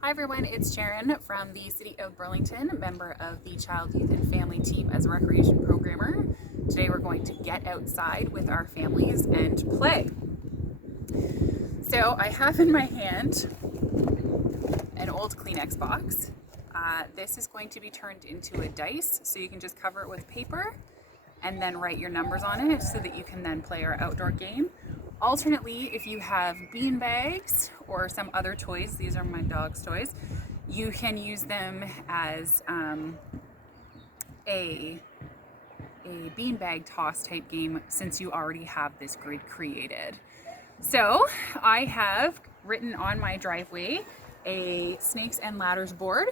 Hi everyone, it's Sharon from the City of Burlington, member of the Child, Youth and Family team as a recreation programmer. Today we're going to get outside with our families and play. So I have in my hand an old Kleenex box. This is going to be turned into a dice, so you can just cover it with paper and then write your numbers on it so that you can then play our outdoor game. Alternately, if you have bean bags or some other toys, these are my dog's toys, you can use them as a beanbag toss type game since you already have this grid created. So I have written on my driveway a snakes and ladders board.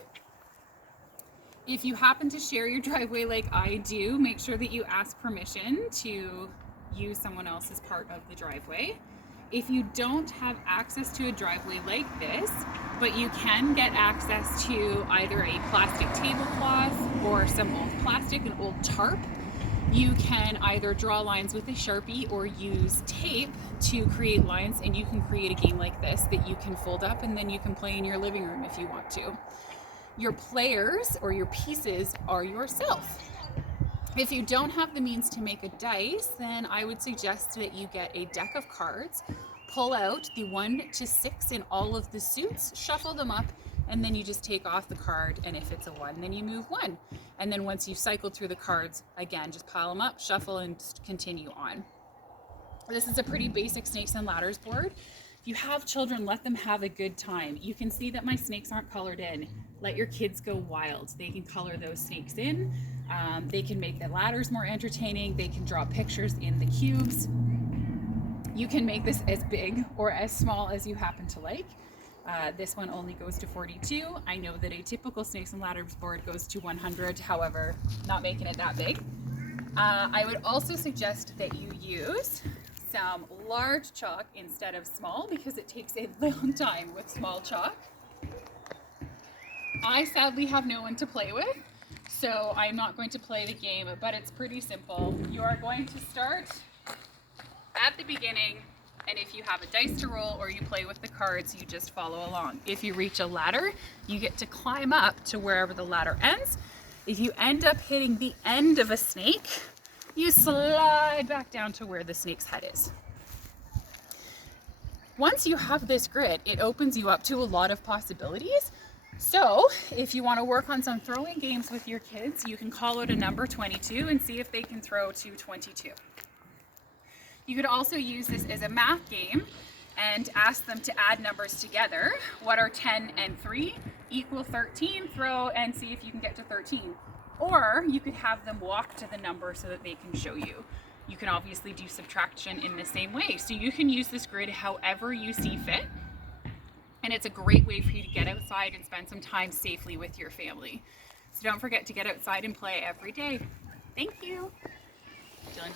If you happen to share your driveway like I do, make sure that you ask permission to use someone else's part of the driveway. If you don't have access to a driveway like this, but you can get access to either a plastic tablecloth or some old plastic, an old tarp, you can either draw lines with a Sharpie or use tape to create lines, and you can create a game like this that you can fold up and then you can play in your living room if you want to. Your players or your pieces are yourself. If you don't have the means to make a dice, then I would suggest that you get a deck of cards, pull out the 1 to 6 in all of the suits, shuffle them up, and then you just take off the card, and if it's a 1, then you move 1. And then once you've cycled through the cards, again, just pile them up, shuffle, and just continue on. This is a pretty basic snakes and ladders board. If you have children, let them have a good time. You can see that my snakes aren't colored in. Let your kids go wild. They can color those snakes in. They can make the ladders more entertaining. They can draw pictures in the cubes. You can make this as big or as small as you happen to like. This one only goes to 42. I know that a typical snakes and ladders board goes to 100, however, not making it that big. I would also suggest that you use some large chalk instead of small because it takes a long time with small chalk. I sadly have no one to play with, so I'm not going to play the game, but it's pretty simple. You are going to start at the beginning, and if you have a dice to roll or you play with the cards, you just follow along. If you reach a ladder, you get to climb up to wherever the ladder ends. If you end up hitting the end of a snake, you slide back down to where the snake's head is. Once you have this grid, it opens you up to a lot of possibilities. So if you want to work on some throwing games with your kids, you can call out a number 22 and see if they can throw to 22. You could also use this as a math game and ask them to add numbers together. What are 10 and 3 equal 13? Throw and see if you can get to 13. Or you could have them walk to the number so that they can show you. You can obviously do subtraction in the same way. So you can use this grid however you see fit. And it's a great way for you to get outside and spend some time safely with your family. So don't forget to get outside and play every day. Thank you. Dylan.